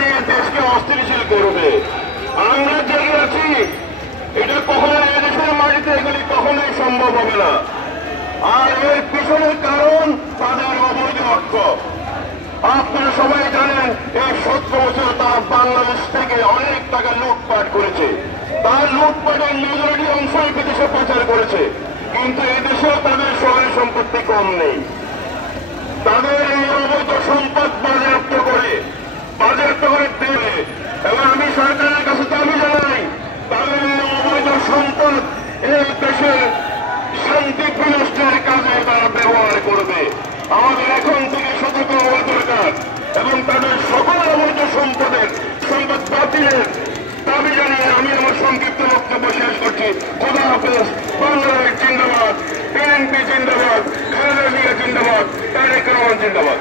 নিয়ে দেশকে অস্থিতিশীল করবে। আমরা জেগে আছি, এটা কখনোই এদেশের মাটিতে এগুলি কখনোই সম্ভব হবে না। আর এর পিছনের কারণ তাদের অবৈধ অর্থ। আপনারা সবাই জানেন এই 17 বছর তার বাংলাদেশ থেকে অনেক টাকা লুটপাট করেছে। তার লুটপাটের মেজরিটি অংশই বিদেশে পাচার করেছে, কিন্তু এদেশেও তাদের শহরের সম্পত্তি কম নেই। তাদের এই অবৈধ সম্পদ বাজেয়াপ্ত করে দেবে। এবং আমি সরকারের কাছে দাবি জানাই, তাদের এই অবৈধ সম্পদ এই দেশের শান্তি বিনষ্টের কাজে তারা ব্যবহার করবে। আমাদের এখন থেকে সতর্ক হওয়া দরকার এবং তাদের সকল অবৈধ সম্পদ বাতিলের দাবি জানিয়ে আমি আমার সংক্ষিপ্ত বক্তব্য শেষ করছি। খোদা হাফেজ। বাংলাদেশ জিন্দাবাদ, বিএনপি জিন্দাবাদ, খালেদা জিয়া জিন্দাবাদ, তারেক রহমান জিন্দাবাদ।